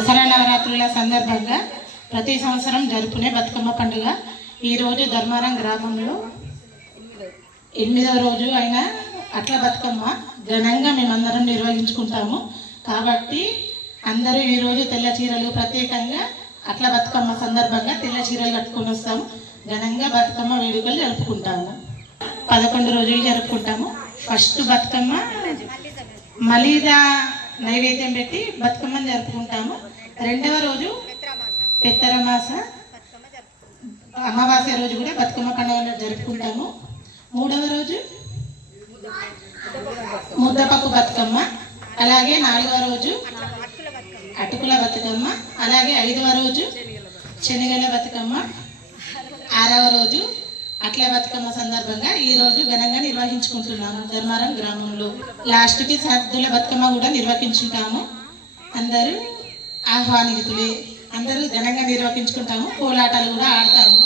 దసరా నవరాత్రుల సందర్భంగా ప్రతి సంవత్సరం జరుపుకునే బతుకమ్మ పండుగ ఈరోజు ధర్మారం గ్రామంలో 8వ రోజు అయిన అట్ల బతుకమ్మ ఘనంగా మేమందరం నిర్వహించుకుంటాము. కాబట్టి అందరూ ఈరోజు తెల్ల చీరలు ప్రత్యేకంగా అట్ల బతుకమ్మ సందర్భంగా తెల్ల చీరలు కట్టుకొని వస్తాము. ఘనంగా బతుకమ్మ వేడుకలు జరుపుకుంటాము. 11 రోజులు జరుపుకుంటాము. ఫస్ట్ బతుకమ్మ మలీదా నైవేద్యం పెట్టి బతుకమ్మని జరుపుకుంటాము. 2వ రోజు పెత్తరమాస అమావాస్య రోజు కూడా బతుకమ్మ పండుగ జరుపుకుంటాము. 3వ రోజు ముద్దపప్పు బతుకమ్మ, అలాగే 4వ రోజు అటుకుల బతుకమ్మ, అలాగే 5వ రోజు శనగల బతుకమ్మ, 6వ రోజు అట్ల బతుకమ్మ సందర్భంగా ఈ రోజు ఘనంగా నిర్వహించుకుంటున్నాము. ధర్మారం గ్రామంలో లాస్ట్కి సద్దుల బతుకమ్మ కూడా నిర్వహించుకుంటాము. అందరూ ఆహ్వానితులే, అందరూ ఘనంగా నిర్వహించుకుంటాము. కోలాటాలు కూడా ఆడతాము.